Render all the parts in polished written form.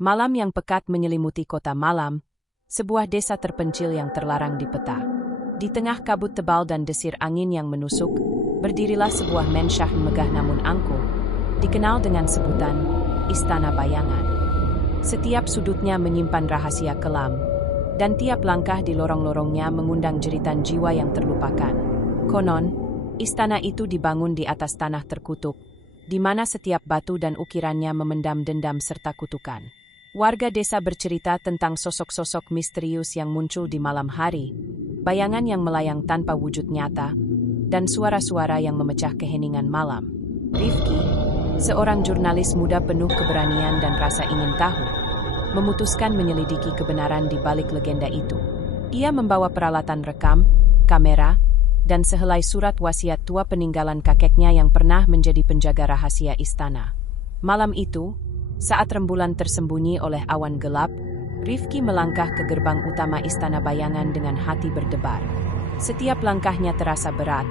Malam yang pekat menyelimuti kota malam, sebuah desa terpencil yang terlarang di peta. Di tengah kabut tebal dan desir angin yang menusuk, berdirilah sebuah mensyah megah namun angkuh, dikenal dengan sebutan Istana Bayangan. Setiap sudutnya menyimpan rahasia kelam, dan tiap langkah di lorong-lorongnya mengundang jeritan jiwa yang terlupakan. Konon, istana itu dibangun di atas tanah terkutuk, di mana setiap batu dan ukirannya memendam dendam serta kutukan. Warga desa bercerita tentang sosok-sosok misterius yang muncul di malam hari, bayangan yang melayang tanpa wujud nyata, dan suara-suara yang memecah keheningan malam. Rifki, seorang jurnalis muda penuh keberanian dan rasa ingin tahu, memutuskan menyelidiki kebenaran di balik legenda itu. Ia membawa peralatan rekam, kamera, dan sehelai surat wasiat tua peninggalan kakeknya yang pernah menjadi penjaga rahasia istana. Malam itu, saat rembulan tersembunyi oleh awan gelap, Rifki melangkah ke gerbang utama Istana Bayangan dengan hati berdebar. Setiap langkahnya terasa berat,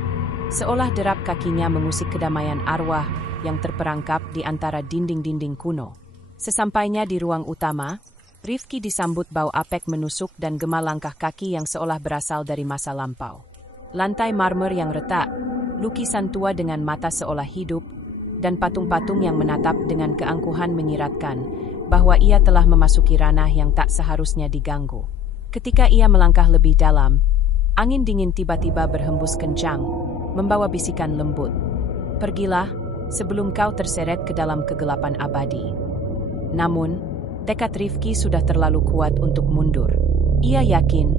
seolah derap kakinya mengusik kedamaian arwah yang terperangkap di antara dinding-dinding kuno. Sesampainya di ruang utama, Rifki disambut bau apek menusuk dan gema langkah kaki yang seolah berasal dari masa lampau. Lantai marmer yang retak, lukisan tua dengan mata seolah hidup, dan patung-patung yang menatap dengan keangkuhan menyiratkan bahwa ia telah memasuki ranah yang tak seharusnya diganggu. Ketika ia melangkah lebih dalam, angin dingin tiba-tiba berhembus kencang, membawa bisikan lembut. "Pergilah, sebelum kau terseret ke dalam kegelapan abadi." Namun, tekad Rifki sudah terlalu kuat untuk mundur. Ia yakin,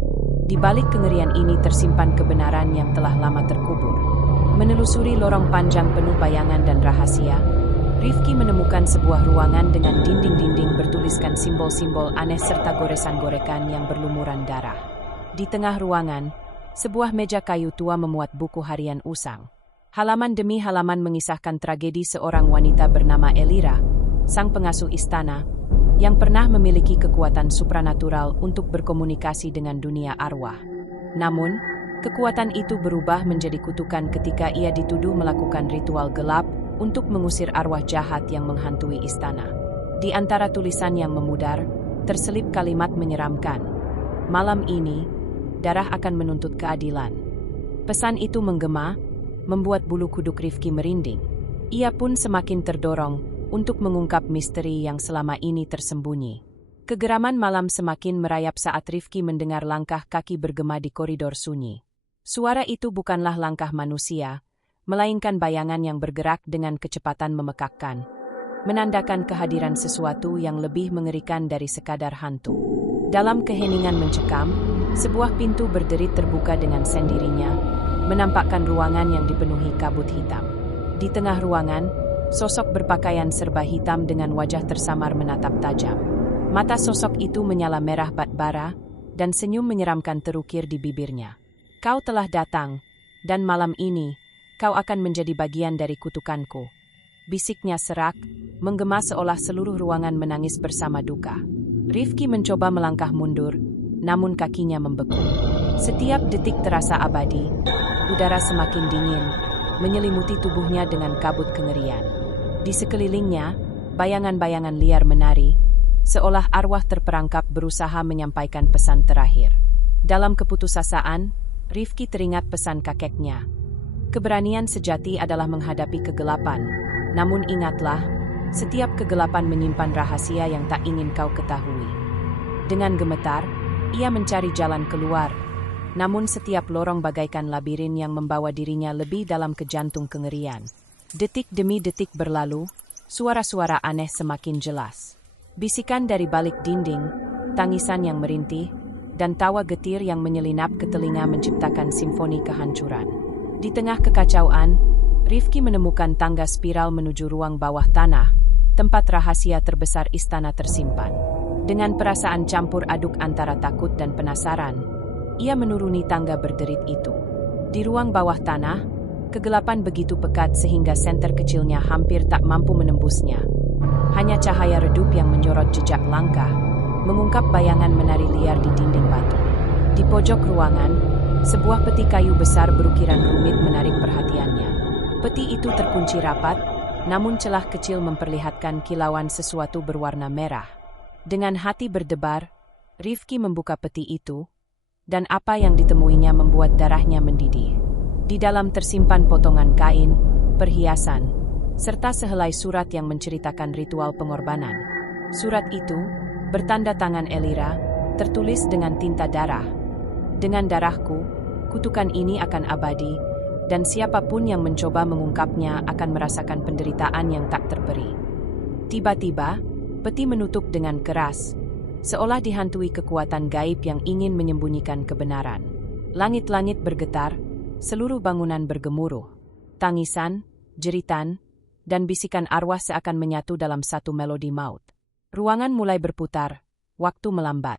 di balik kengerian ini tersimpan kebenaran yang telah lama terkubur. Menelusuri lorong panjang penuh bayangan dan rahasia, Rifki menemukan sebuah ruangan dengan dinding-dinding bertuliskan simbol-simbol aneh serta goresan-gorekan yang berlumuran darah. Di tengah ruangan, sebuah meja kayu tua memuat buku harian usang. Halaman demi halaman mengisahkan tragedi seorang wanita bernama Elira, sang pengasuh istana, yang pernah memiliki kekuatan supranatural untuk berkomunikasi dengan dunia arwah. Namun, kekuatan itu berubah menjadi kutukan ketika ia dituduh melakukan ritual gelap untuk mengusir arwah jahat yang menghantui istana. Di antara tulisan yang memudar, terselip kalimat menyeramkan, "Malam ini, darah akan menuntut keadilan." Pesan itu menggema, membuat bulu kuduk Rifki merinding. Ia pun semakin terdorong untuk mengungkap misteri yang selama ini tersembunyi. Kegeraman malam semakin merayap saat Rifki mendengar langkah kaki bergema di koridor sunyi. Suara itu bukanlah langkah manusia, melainkan bayangan yang bergerak dengan kecepatan memekakkan, menandakan kehadiran sesuatu yang lebih mengerikan dari sekadar hantu. Dalam keheningan mencekam, sebuah pintu berderit terbuka dengan sendirinya, menampakkan ruangan yang dipenuhi kabut hitam. Di tengah ruangan, sosok berpakaian serba hitam dengan wajah tersamar menatap tajam. Mata sosok itu menyala merah bara, dan senyum menyeramkan terukir di bibirnya. "Kau telah datang, dan malam ini, kau akan menjadi bagian dari kutukanku." Bisiknya serak, menggema seolah seluruh ruangan menangis bersama duka. Rifki mencoba melangkah mundur, namun kakinya membeku. Setiap detik terasa abadi, udara semakin dingin, menyelimuti tubuhnya dengan kabut kengerian. Di sekelilingnya, bayangan-bayangan liar menari, seolah arwah terperangkap berusaha menyampaikan pesan terakhir. Dalam keputusasaan, Rifki teringat pesan kakeknya. Keberanian sejati adalah menghadapi kegelapan, namun ingatlah, setiap kegelapan menyimpan rahasia yang tak ingin kau ketahui. Dengan gemetar, ia mencari jalan keluar, namun setiap lorong bagaikan labirin yang membawa dirinya lebih dalam ke jantung kengerian. Detik demi detik berlalu, suara-suara aneh semakin jelas. Bisikan dari balik dinding, tangisan yang merintih, dan tawa getir yang menyelinap ke telinga menciptakan simfoni kehancuran. Di tengah kekacauan, Rifki menemukan tangga spiral menuju ruang bawah tanah, tempat rahasia terbesar istana tersimpan. Dengan perasaan campur aduk antara takut dan penasaran, ia menuruni tangga berderit itu. Di ruang bawah tanah, kegelapan begitu pekat sehingga senter kecilnya hampir tak mampu menembusnya. Hanya cahaya redup yang menyorot jejak langkah, mengungkap bayangan menari liar di dinding batu. Di pojok ruangan, sebuah peti kayu besar berukiran rumit menarik perhatiannya. Peti itu terkunci rapat, namun celah kecil memperlihatkan kilauan sesuatu berwarna merah. Dengan hati berdebar, Rifki membuka peti itu, dan apa yang ditemuinya membuat darahnya mendidih. Di dalam tersimpan potongan kain, perhiasan, serta sehelai surat yang menceritakan ritual pengorbanan. Surat itu, bertanda tangan Elira, tertulis dengan tinta darah. Dengan darahku, kutukan ini akan abadi, dan siapapun yang mencoba mengungkapnya akan merasakan penderitaan yang tak terperi. Tiba-tiba, peti menutup dengan keras, seolah dihantui kekuatan gaib yang ingin menyembunyikan kebenaran. Langit-langit bergetar, seluruh bangunan bergemuruh. Tangisan, jeritan, dan bisikan arwah seakan menyatu dalam satu melodi maut. Ruangan mulai berputar, waktu melambat.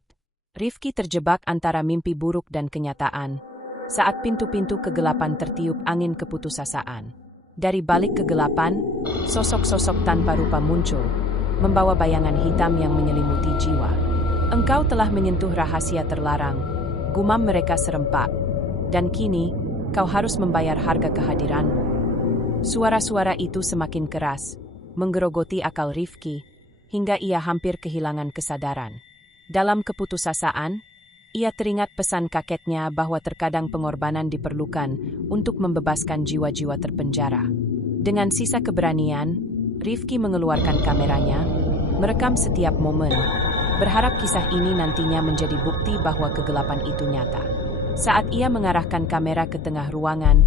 Rifki terjebak antara mimpi buruk dan kenyataan, saat pintu-pintu kegelapan tertiup angin keputusasaan. Dari balik kegelapan, sosok-sosok tanpa rupa muncul, membawa bayangan hitam yang menyelimuti jiwa. Engkau telah menyentuh rahasia terlarang, gumam mereka serempak, dan kini kau harus membayar harga kehadiranmu. Suara-suara itu semakin keras, menggerogoti akal Rifki, hingga ia hampir kehilangan kesadaran. Dalam keputusasaan, ia teringat pesan kakeknya bahwa terkadang pengorbanan diperlukan untuk membebaskan jiwa-jiwa terpenjara. Dengan sisa keberanian, Rifki mengeluarkan kameranya, merekam setiap momen, berharap kisah ini nantinya menjadi bukti bahwa kegelapan itu nyata. Saat ia mengarahkan kamera ke tengah ruangan,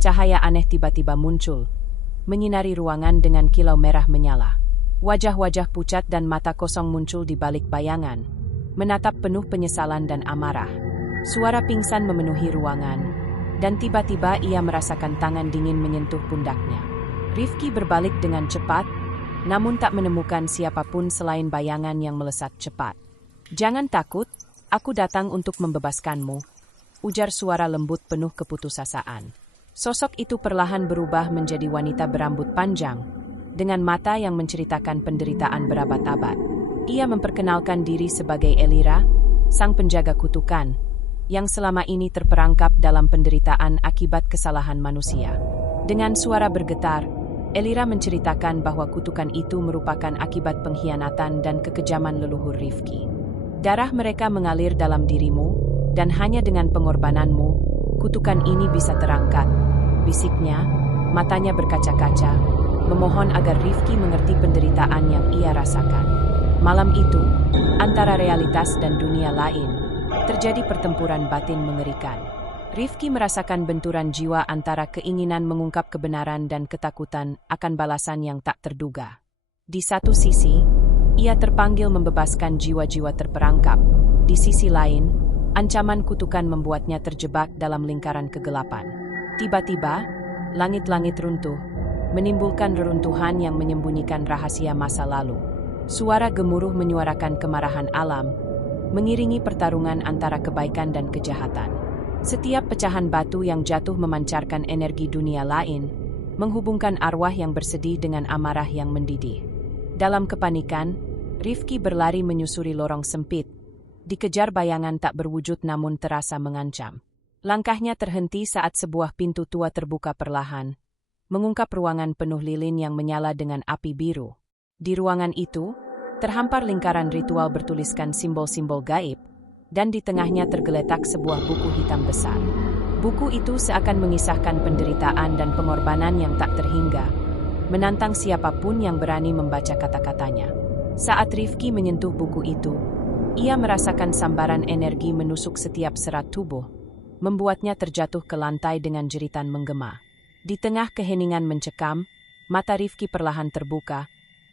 cahaya aneh tiba-tiba muncul, menyinari ruangan dengan kilau merah menyala. Wajah-wajah pucat dan mata kosong muncul di balik bayangan, menatap penuh penyesalan dan amarah. Suara pingsan memenuhi ruangan, dan tiba-tiba ia merasakan tangan dingin menyentuh pundaknya. Rifki berbalik dengan cepat, namun tak menemukan siapapun selain bayangan yang melesat cepat. "Jangan takut, aku datang untuk membebaskanmu," ujar suara lembut penuh keputusasaan. Sosok itu perlahan berubah menjadi wanita berambut panjang, dengan mata yang menceritakan penderitaan berabad-abad. Ia memperkenalkan diri sebagai Elira, sang penjaga kutukan, yang selama ini terperangkap dalam penderitaan akibat kesalahan manusia. Dengan suara bergetar, Elira menceritakan bahwa kutukan itu merupakan akibat pengkhianatan dan kekejaman leluhur Rifki. Darah mereka mengalir dalam dirimu, dan hanya dengan pengorbananmu, kutukan ini bisa terangkat, bisiknya, matanya berkaca-kaca, memohon agar Rifki mengerti penderitaan yang ia rasakan. Malam itu, antara realitas dan dunia lain, terjadi pertempuran batin mengerikan. Rifki merasakan benturan jiwa antara keinginan mengungkap kebenaran dan ketakutan akan balasan yang tak terduga. Di satu sisi, ia terpanggil membebaskan jiwa-jiwa terperangkap. Di sisi lain, ancaman kutukan membuatnya terjebak dalam lingkaran kegelapan. Tiba-tiba, langit-langit runtuh, menimbulkan reruntuhan yang menyembunyikan rahasia masa lalu. Suara gemuruh menyuarakan kemarahan alam, mengiringi pertarungan antara kebaikan dan kejahatan. Setiap pecahan batu yang jatuh memancarkan energi dunia lain, menghubungkan arwah yang bersedih dengan amarah yang mendidih. Dalam kepanikan, Rifki berlari menyusuri lorong sempit, dikejar bayangan tak berwujud namun terasa mengancam. Langkahnya terhenti saat sebuah pintu tua terbuka perlahan, mengungkap ruangan penuh lilin yang menyala dengan api biru. Di ruangan itu, terhampar lingkaran ritual bertuliskan simbol-simbol gaib, dan di tengahnya tergeletak sebuah buku hitam besar. Buku itu seakan mengisahkan penderitaan dan pengorbanan yang tak terhingga, menantang siapapun yang berani membaca kata-katanya. Saat Rifki menyentuh buku itu, ia merasakan sambaran energi menusuk setiap serat tubuh, membuatnya terjatuh ke lantai dengan jeritan menggema. Di tengah keheningan mencekam, mata Rifki perlahan terbuka,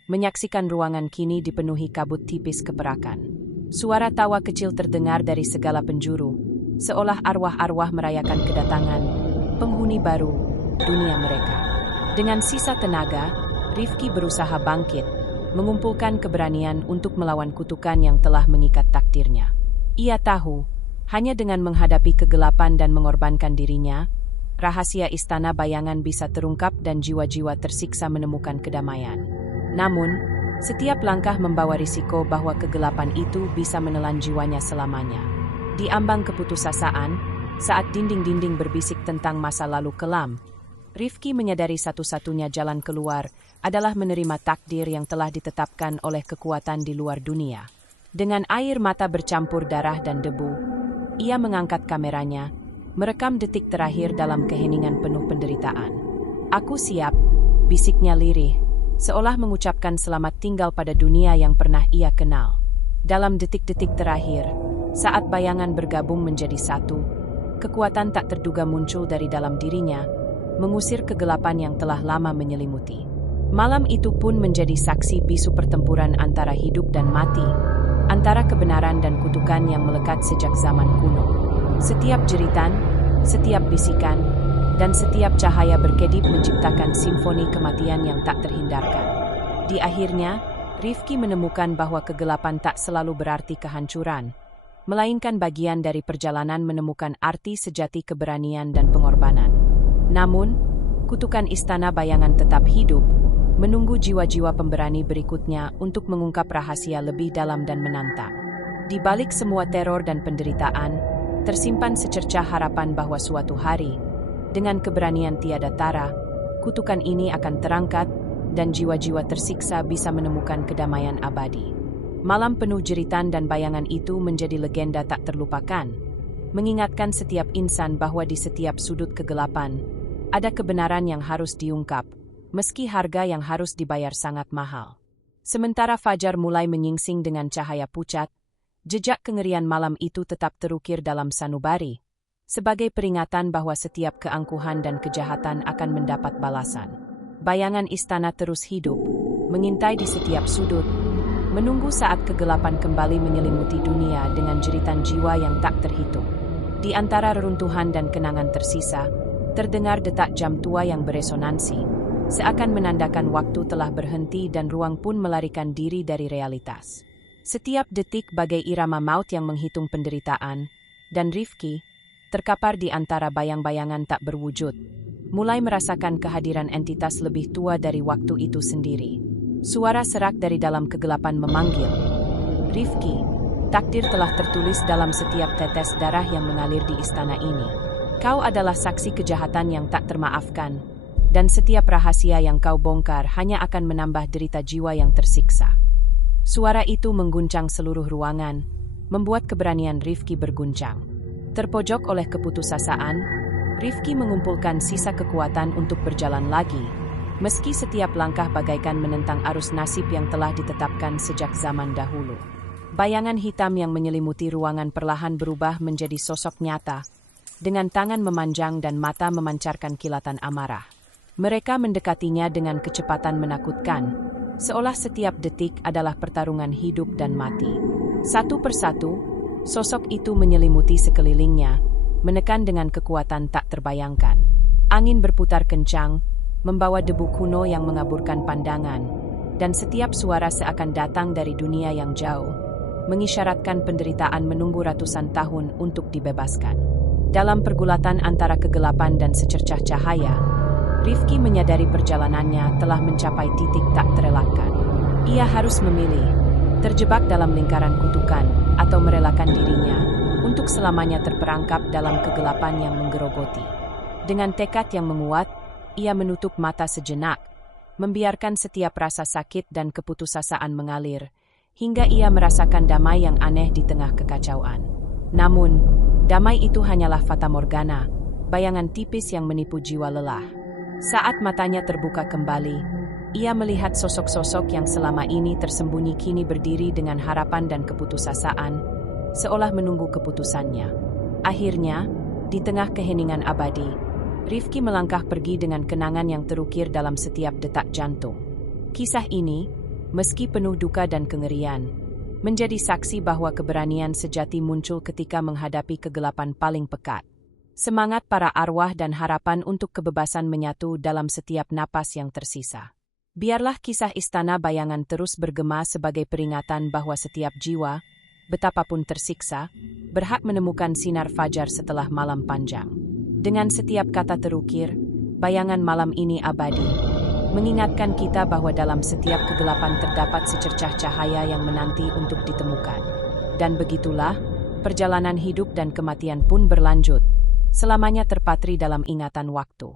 menyaksikan ruangan kini dipenuhi kabut tipis keperakan. Suara tawa kecil terdengar dari segala penjuru, seolah arwah-arwah merayakan kedatangan penghuni baru dunia mereka. Dengan sisa tenaga, Rifki berusaha bangkit, mengumpulkan keberanian untuk melawan kutukan yang telah mengikat takdirnya. Ia tahu, hanya dengan menghadapi kegelapan dan mengorbankan dirinya, rahasia istana bayangan bisa terungkap dan jiwa-jiwa tersiksa menemukan kedamaian. Namun, setiap langkah membawa risiko bahwa kegelapan itu bisa menelan jiwanya selamanya. Di ambang keputusasaan, saat dinding-dinding berbisik tentang masa lalu kelam, Rifki menyadari satu-satunya jalan keluar adalah menerima takdir yang telah ditetapkan oleh kekuatan di luar dunia. Dengan air mata bercampur darah dan debu, ia mengangkat kameranya, merekam detik terakhir dalam keheningan penuh penderitaan. "Aku siap," bisiknya lirih, seolah mengucapkan selamat tinggal pada dunia yang pernah ia kenal. Dalam detik-detik terakhir, saat bayangan bergabung menjadi satu, kekuatan tak terduga muncul dari dalam dirinya, mengusir kegelapan yang telah lama menyelimuti. Malam itu pun menjadi saksi bisu pertempuran antara hidup dan mati, antara kebenaran dan kutukan yang melekat sejak zaman kuno. Setiap jeritan, setiap bisikan, dan setiap cahaya berkedip menciptakan simfoni kematian yang tak terhindarkan. Di akhirnya, Rifki menemukan bahwa kegelapan tak selalu berarti kehancuran, melainkan bagian dari perjalanan menemukan arti sejati keberanian dan pengorbanan. Namun, kutukan istana bayangan tetap hidup, menunggu jiwa-jiwa pemberani berikutnya untuk mengungkap rahasia lebih dalam dan menantang. Di balik semua teror dan penderitaan, tersimpan secercah harapan bahwa suatu hari, dengan keberanian tiada tara, kutukan ini akan terangkat dan jiwa-jiwa tersiksa bisa menemukan kedamaian abadi. Malam penuh jeritan dan bayangan itu menjadi legenda tak terlupakan, mengingatkan setiap insan bahwa di setiap sudut kegelapan, ada kebenaran yang harus diungkap, meski harga yang harus dibayar sangat mahal. Sementara fajar mulai menyingsing dengan cahaya pucat, jejak kengerian malam itu tetap terukir dalam sanubari, sebagai peringatan bahwa setiap keangkuhan dan kejahatan akan mendapat balasan. Bayangan istana terus hidup, mengintai di setiap sudut, menunggu saat kegelapan kembali menyelimuti dunia dengan jeritan jiwa yang tak terhitung. Di antara reruntuhan dan kenangan tersisa, terdengar detak jam tua yang beresonansi, seakan menandakan waktu telah berhenti dan ruang pun melarikan diri dari realitas. Setiap detik bagai irama maut yang menghitung penderitaan, dan Rifki, terkapar di antara bayang-bayangan tak berwujud, mulai merasakan kehadiran entitas lebih tua dari waktu itu sendiri. Suara serak dari dalam kegelapan memanggil, "Rifki, takdir telah tertulis dalam setiap tetes darah yang mengalir di istana ini. Kau adalah saksi kejahatan yang tak termaafkan, dan setiap rahasia yang kau bongkar hanya akan menambah derita jiwa yang tersiksa." Suara itu mengguncang seluruh ruangan, membuat keberanian Rifki berguncang. Terpojok oleh keputusasaan, Rifki mengumpulkan sisa kekuatan untuk berjalan lagi, meski setiap langkah bagaikan menentang arus nasib yang telah ditetapkan sejak zaman dahulu. Bayangan hitam yang menyelimuti ruangan perlahan berubah menjadi sosok nyata, dengan tangan memanjang dan mata memancarkan kilatan amarah. Mereka mendekatinya dengan kecepatan menakutkan, seolah setiap detik adalah pertarungan hidup dan mati. Satu persatu, sosok itu menyelimuti sekelilingnya, menekan dengan kekuatan tak terbayangkan. Angin berputar kencang, membawa debu kuno yang mengaburkan pandangan, dan setiap suara seakan datang dari dunia yang jauh, mengisyaratkan penderitaan menunggu ratusan tahun untuk dibebaskan. Dalam pergulatan antara kegelapan dan secercah cahaya, Rifki menyadari perjalanannya telah mencapai titik tak terelakkan. Ia harus memilih, terjebak dalam lingkaran kutukan atau merelakan dirinya untuk selamanya terperangkap dalam kegelapan yang menggerogoti. Dengan tekad yang menguat, ia menutup mata sejenak, membiarkan setiap rasa sakit dan keputusasaan mengalir, hingga ia merasakan damai yang aneh di tengah kekacauan. Namun, damai itu hanyalah fata morgana, bayangan tipis yang menipu jiwa lelah. Saat matanya terbuka kembali, ia melihat sosok-sosok yang selama ini tersembunyi kini berdiri dengan harapan dan keputusasaan, seolah menunggu keputusannya. Akhirnya, di tengah keheningan abadi, Rifki melangkah pergi dengan kenangan yang terukir dalam setiap detak jantung. Kisah ini, meski penuh duka dan kengerian, menjadi saksi bahwa keberanian sejati muncul ketika menghadapi kegelapan paling pekat. Semangat para arwah dan harapan untuk kebebasan menyatu dalam setiap napas yang tersisa. Biarlah kisah istana bayangan terus bergema sebagai peringatan bahwa setiap jiwa, betapapun tersiksa, berhak menemukan sinar fajar setelah malam panjang. Dengan setiap kata terukir, bayangan malam ini abadi, mengingatkan kita bahwa dalam setiap kegelapan terdapat secercah cahaya yang menanti untuk ditemukan. Dan begitulah, perjalanan hidup dan kematian pun berlanjut, selamanya terpatri dalam ingatan waktu.